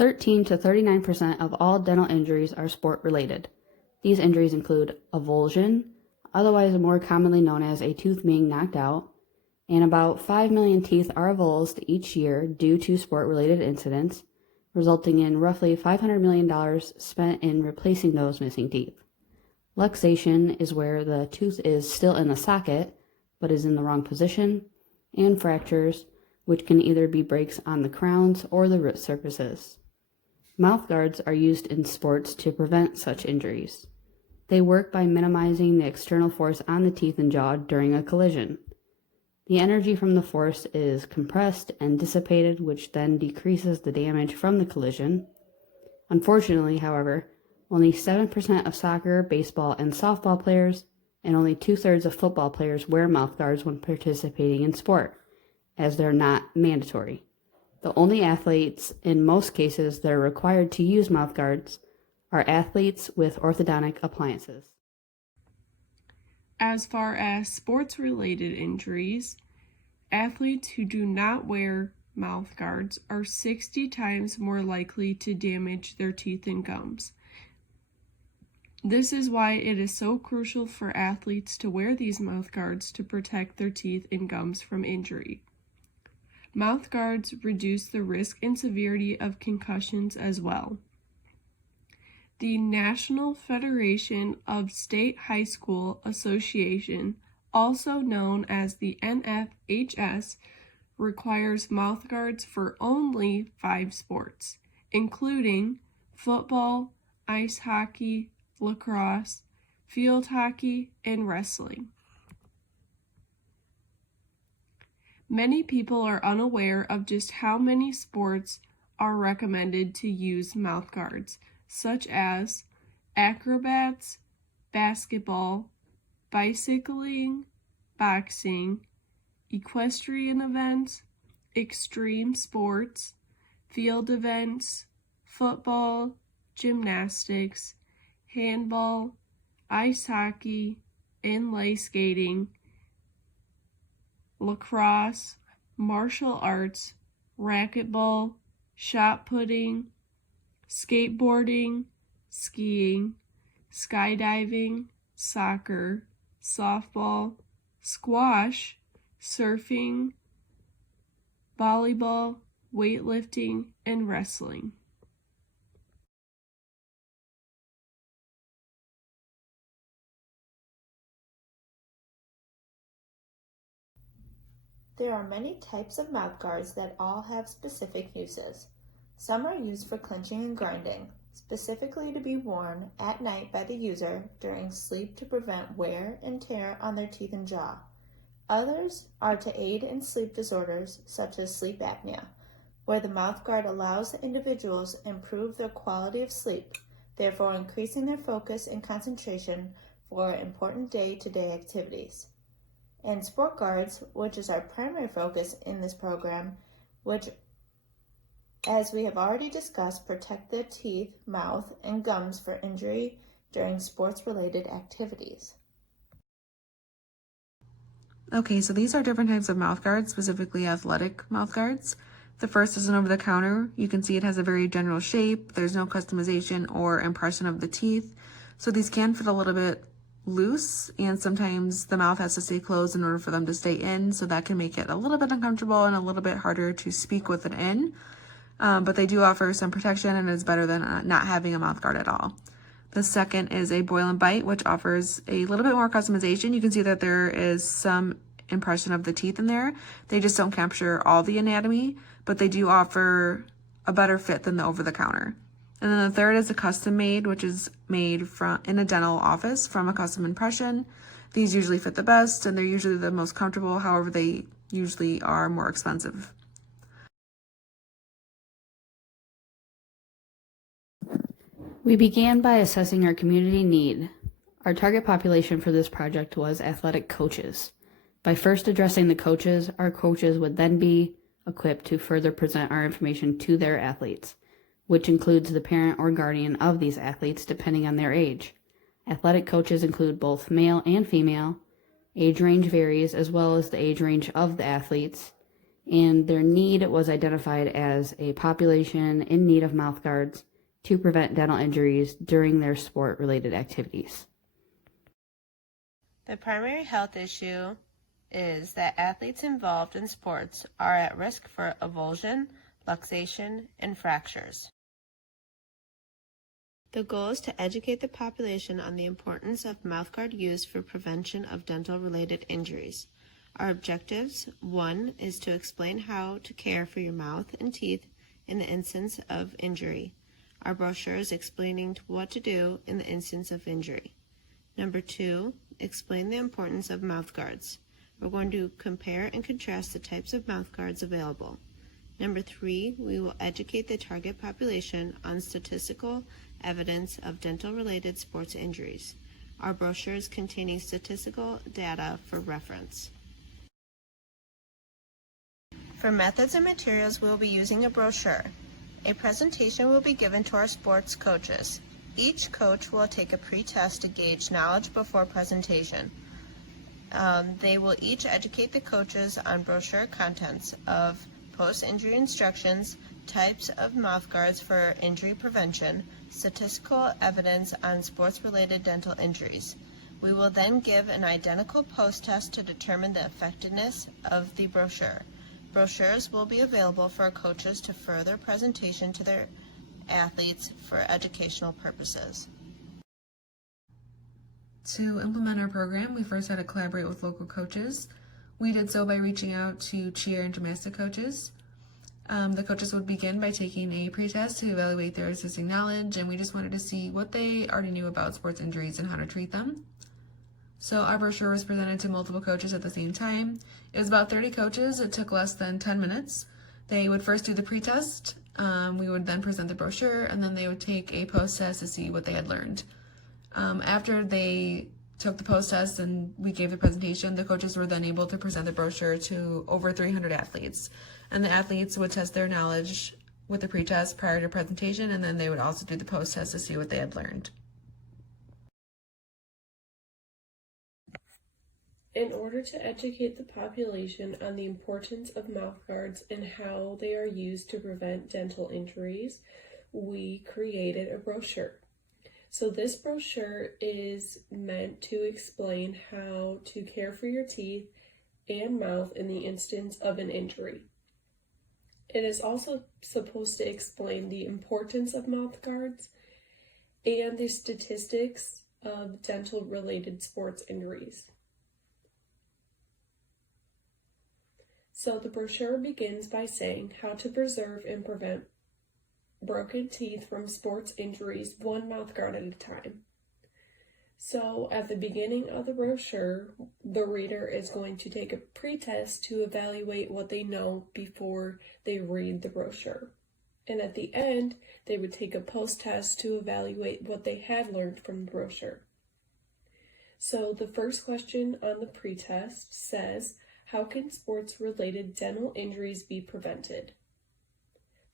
13 to 39% of all dental injuries are sport-related. These injuries include avulsion, otherwise more commonly known as a tooth being knocked out, and about 5 million teeth are avulsed each year due to sport-related incidents, resulting in roughly $500 million spent in replacing those missing teeth. Luxation is where the tooth is still in the socket, but is in the wrong position, and fractures, which can either be breaks on the crowns or the root surfaces. Mouth guards are used in sports to prevent such injuries. They work by minimizing the external force on the teeth and jaw during a collision. The energy from the force is compressed and dissipated, which then decreases the damage from the collision. Unfortunately, however, only 7% of soccer, baseball, and softball players, and only 2/3 of football players wear mouth guards when participating in sport, as they're not mandatory. The only athletes, in most cases, that are required to use mouth guards are athletes with orthodontic appliances. As far as sports-related injuries, athletes who do not wear mouth guards are 60 times more likely to damage their teeth and gums. This is why it is so crucial for athletes to wear these mouth guards to protect their teeth and gums from injury. Mouth guards reduce the risk and severity of concussions as well. The National Federation of State High School Association, also known as the NFHS, requires mouth guards for only 5 sports, including football, ice hockey, lacrosse, field hockey, and wrestling. Many people are unaware of just how many sports are recommended to use mouth guards, such as acrobats, basketball, bicycling, boxing, equestrian events, extreme sports, field events, football, gymnastics, handball, ice hockey, inline skating, lacrosse, martial arts, racquetball, shot putting, skateboarding, skiing, skydiving, soccer, softball, squash, surfing, volleyball, weightlifting, and wrestling. There are many types of mouth guards that all have specific uses. Some are used for clenching and grinding, specifically to be worn at night by the user during sleep to prevent wear and tear on their teeth and jaw. Others are to aid in sleep disorders such as sleep apnea, where the mouth guard allows the individuals to improve their quality of sleep, therefore increasing their focus and concentration for important day-to-day activities. And sport guards, which is our primary focus in this program, which, as we have already discussed, protect their teeth, mouth, and gums for injury during sports-related activities. Okay, so these are different types of mouth guards, specifically athletic mouth guards. The first is an over-the-counter. You can see it has a very general shape. There's no customization or impression of the teeth. So these can fit a little bit loose, and sometimes the mouth has to stay closed in order for them to stay in, so that can make it a little bit uncomfortable and a little bit harder to speak with it in. But they do offer some protection, and it's better than not having a mouth guard at all. The second is a boil and bite, which offers a little bit more customization. You can see that there is some impression of the teeth in there. They just don't capture all the anatomy, but they do offer a better fit than the over-the-counter. And then the third is a custom made, which is made in a dental office from a custom impression. These usually fit the best, and they're usually the most comfortable. However, they usually are more expensive. We began by assessing our community need. Our target population for this project was athletic coaches. By first addressing the coaches, our coaches would then be equipped to further present our information to their athletes, which includes the parent or guardian of these athletes depending on their age. Athletic coaches include both male and female. Age range varies, as well as the age range of the athletes. and their need was identified as a population in need of mouthguards to prevent dental injuries during their sport-related activities. The primary health issue is that athletes involved in sports are at risk for avulsion, luxation, and fractures. The goal is to educate the population on the importance of mouthguard use for prevention of dental-related injuries. Our objectives: 1 is to explain how to care for your mouth and teeth in the instance of injury. Our brochure is explaining what to do in the instance of injury. Number 2, explain the importance of mouthguards. We're going to compare and contrast the types of mouthguards available. Number 3, we will educate the target population on statistical evidence of dental-related sports injuries. Our brochure is containing statistical data for reference. For methods and materials, we will be using a brochure. A presentation will be given to our sports coaches. Each coach will take a pre-test to gauge knowledge before presentation. They will each educate the coaches on brochure contents of post-injury instructions, types of mouthguards for injury prevention, statistical evidence on sports-related dental injuries. We will then give an identical post-test to determine the effectiveness of the brochure. Brochures will be available for coaches to further presentation to their athletes for educational purposes. To implement our program, we first had to collaborate with local coaches. We did so by reaching out to cheer and gymnastic coaches. The coaches would begin by taking a pre-test to evaluate their existing knowledge, and we just wanted to see what they already knew about sports injuries and how to treat them. So our brochure was presented to multiple coaches at the same time. It was about 30 coaches. It took less than 10 minutes. They would first do the pre-test. We would then present the brochure, and then they would take a post-test to see what they had learned. After they took the post-test and we gave the presentation, the coaches were then able to present the brochure to over 300 athletes. And the athletes would test their knowledge with the pre-test prior to presentation, and then they would also do the post-test to see what they had learned. In order to educate the population on the importance of mouthguards and how they are used to prevent dental injuries, we created a brochure. So this brochure is meant to explain how to care for your teeth and mouth in the instance of an injury. It is also supposed to explain the importance of mouthguards and the statistics of dental-related sports injuries. So the brochure begins by saying how to preserve and prevent broken teeth from sports injuries, one mouthguard at a time. So at the beginning of the brochure, the reader is going to take a pre-test to evaluate what they know before they read the brochure. And at the end, they would take a post-test to evaluate what they had learned from the brochure. So the first question on the pre-test says, how can sports-related dental injuries be prevented?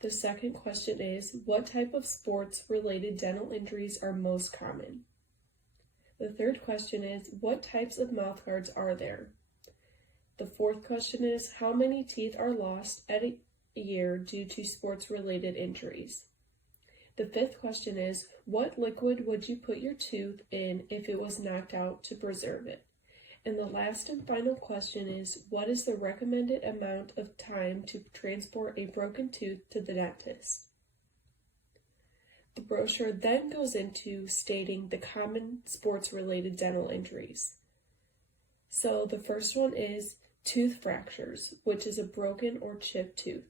The second question is, what type of sports-related dental injuries are most common? The third question is, what types of mouthguards are there? The fourth question is, how many teeth are lost at a year due to sports-related injuries? The fifth question is, what liquid would you put your tooth in if it was knocked out to preserve it? And the last and final question is, what is the recommended amount of time to transport a broken tooth to the dentist? The brochure then goes into stating the common sports-related dental injuries. So the first one is tooth fractures, which is a broken or chipped tooth.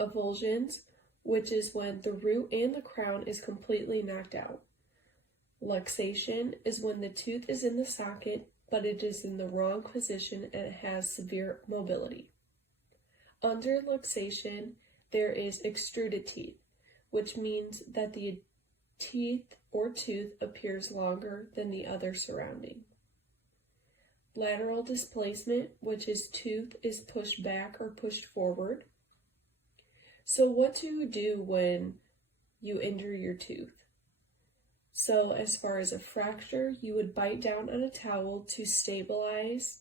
Avulsions, which is when the root and the crown is completely knocked out. Luxation is when the tooth is in the socket, but it is in the wrong position and it has severe mobility. Under luxation, there is extruded teeth, which means that the teeth or tooth appears longer than the other surrounding. Lateral displacement, which is tooth is pushed back or pushed forward. So what do you do when you injure your tooth? So as far as a fracture, you would bite down on a towel to stabilize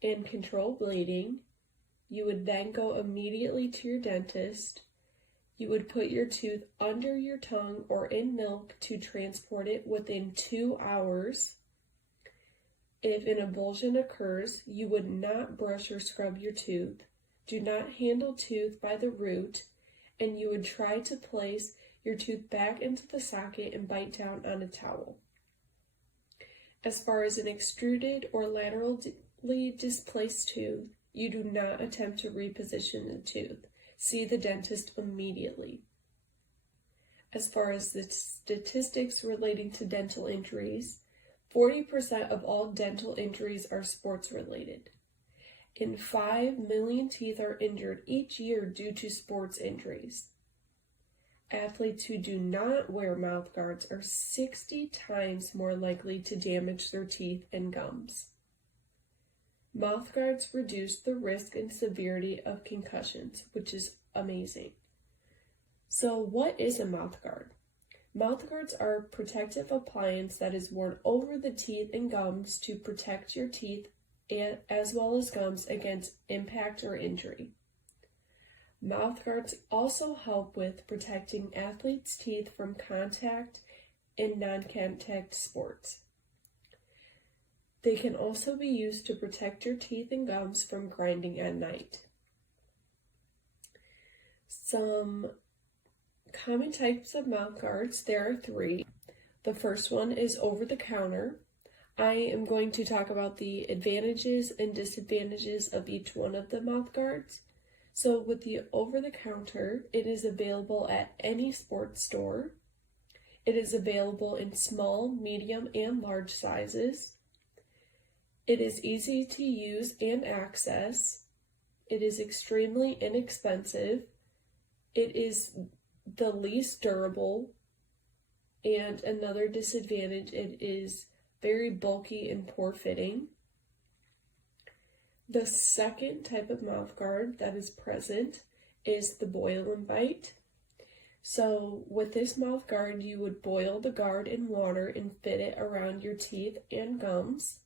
and control bleeding. You would then go immediately to your dentist. You would put your tooth under your tongue or in milk to transport it within 2 hours. If an avulsion occurs, you would not brush or scrub your tooth. Do not handle tooth by the root, and you would try to place your tooth back into the socket and bite down on a towel. As far as an extruded or laterally displaced tooth, you do not attempt to reposition the tooth. See the dentist immediately. As far as the statistics relating to dental injuries, 40% of all dental injuries are sports related. And 5 million teeth are injured each year due to sports injuries. Athletes who do not wear mouth guards are 60 times more likely to damage their teeth and gums. Mouth guards reduce the risk and severity of concussions, which is amazing. So what is a mouth guard? Mouth guards are a protective appliance that is worn over the teeth and gums to protect your teeth as well as gums against impact or injury. Mouth guards also help with protecting athletes' teeth from contact in non-contact sports. They can also be used to protect your teeth and gums from grinding at night. Some common types of mouth guards, there are 3. The first one is over the counter. I am going to talk about the advantages and disadvantages of each one of the mouth guards. So with the over the counter, it is available at any sports store. It is available in small, medium, and large sizes. It is easy to use and access. It is extremely inexpensive. It is the least durable. And another disadvantage, it is very bulky and poor fitting. The second type of mouth guard that is present is the boil and bite. So with this mouth guard, you would boil the guard in water and fit it around your teeth and gums.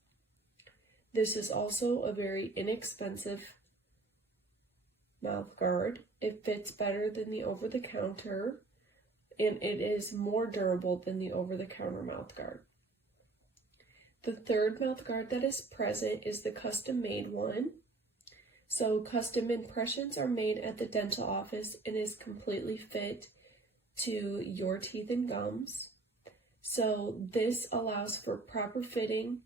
This is also a very inexpensive mouth guard. It fits better than the over-the-counter, and it is more durable than the over-the-counter mouth guard. The third mouth guard that is present is the custom-made one. So custom impressions are made at the dental office and is completely fit to your teeth and gums. So this allows for proper fitting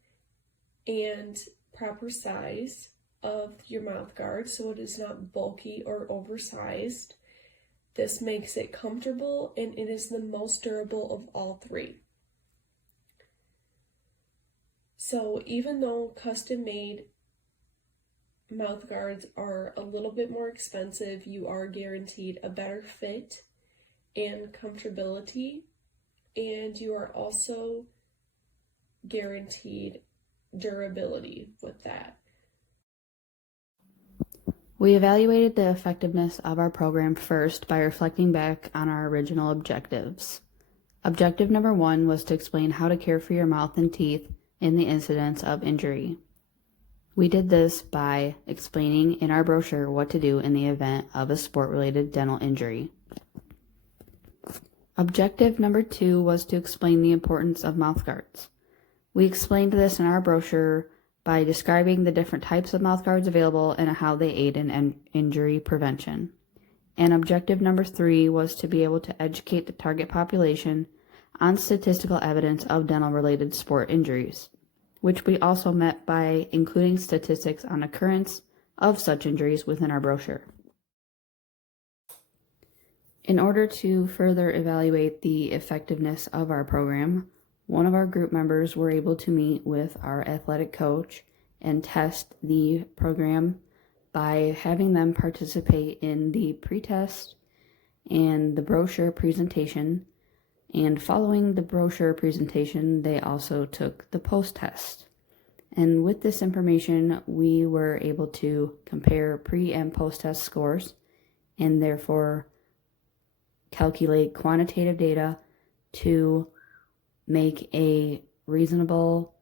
and proper size of your mouth guard, so it is not bulky or oversized. This makes it comfortable, and it is the most durable of all 3. So even though custom-made mouth guards are a little bit more expensive, you are guaranteed a better fit and comfortability, and you are also guaranteed durability with that. We evaluated the effectiveness of our program first by reflecting back on our original objectives. Objective number 1 was to explain how to care for your mouth and teeth in the incidence of injury. We did this by explaining in our brochure what to do in the event of a sport-related dental injury. Objective number 2 was to explain the importance of mouth guards. We explained this in our brochure by describing the different types of mouth guards available and how they aid in injury prevention. And objective number 3 was to be able to educate the target population on statistical evidence of dental-related sport injuries, which we also met by including statistics on occurrence of such injuries within our brochure. In order to further evaluate the effectiveness of our program, one of our group members were able to meet with our athletic coach and test the program by having them participate in the pre-test and the brochure presentation. And following the brochure presentation, they also took the post-test. And with this information, we were able to compare pre- and post-test scores and therefore calculate quantitative data to make a reasonable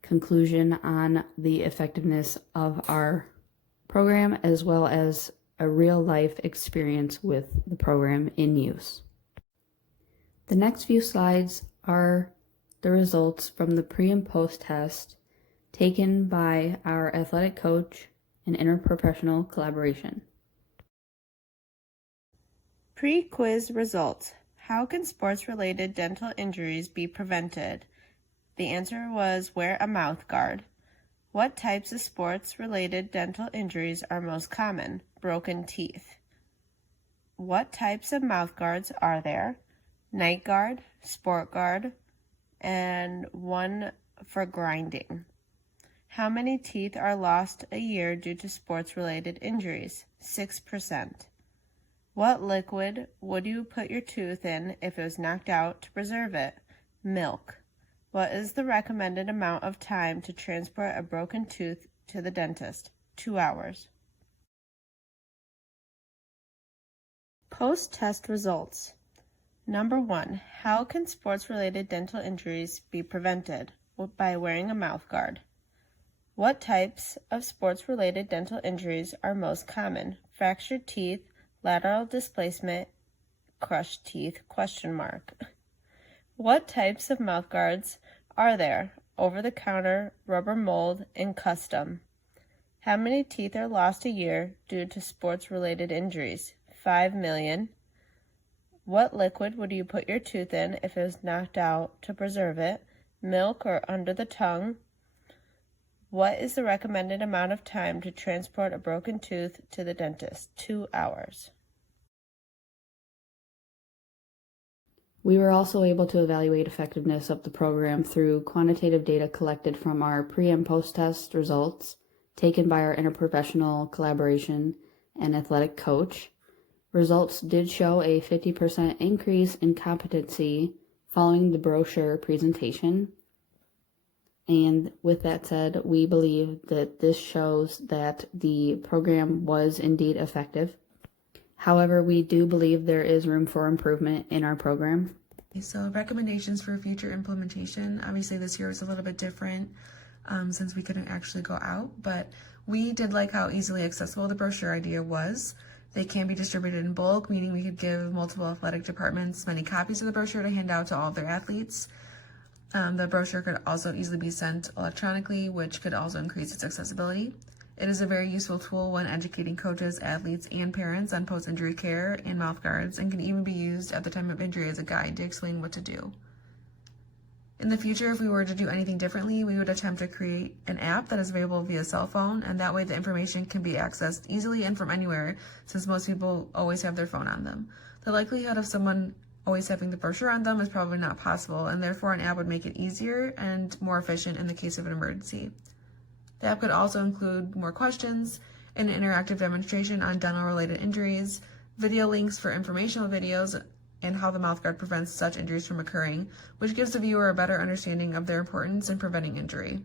conclusion on the effectiveness of our program as well as a real-life experience with the program in use. The next few slides are the results from the pre and post test taken by our athletic coach and interprofessional collaboration. Pre-quiz results. How can sports-related dental injuries be prevented? The answer was wear a mouth guard. What types of sports-related dental injuries are most common? Broken teeth. What types of mouth guards are there? Night guard, sport guard, and one for grinding. How many teeth are lost a year due to sports-related injuries? 6%. What liquid would you put your tooth in if it was knocked out to preserve it? Milk. What is the recommended amount of time to transport a broken tooth to the dentist? 2 hours. Post-test results. Number 1. How can sports-related dental injuries be prevented? By wearing a mouth guard. What types of sports-related dental injuries are most common? Fractured teeth, lateral displacement, crushed teeth, ? What types of mouth guards are there? Over-the-counter, rubber mold, and custom. How many teeth are lost a year due to sports-related injuries? 5 million. What liquid would you put your tooth in if it was knocked out to preserve it? Milk or under the tongue? What is the recommended amount of time to transport a broken tooth to the dentist? 2 hours. We were also able to evaluate effectiveness of the program through quantitative data collected from our pre and post test results taken by our interprofessional collaboration and athletic coach. Results did show a 50% increase in competency following the brochure presentation. And with that said, we believe that this shows that the program was indeed effective. However, we do believe there is room for improvement in our program. So recommendations for future implementation. Obviously this year was a little bit different since we couldn't actually go out, but we did like how easily accessible the brochure idea was. They can be distributed in bulk, meaning we could give multiple athletic departments many copies of the brochure to hand out to all of their athletes. The brochure could also easily be sent electronically, which could also increase its accessibility. It is a very useful tool when educating coaches, athletes, and parents on post-injury care and mouth guards, and can even be used at the time of injury as a guide to explain what to do. In the future, if we were to do anything differently, we would attempt to create an app that is available via cell phone, and that way the information can be accessed easily and from anywhere, since most people always have their phone on them. The likelihood of someone always having the brochure on them is probably not possible, and therefore an app would make it easier and more efficient in the case of an emergency. The app could also include more questions, an interactive demonstration on dental-related injuries, video links for informational videos, and how the mouthguard prevents such injuries from occurring, which gives the viewer a better understanding of their importance in preventing injury.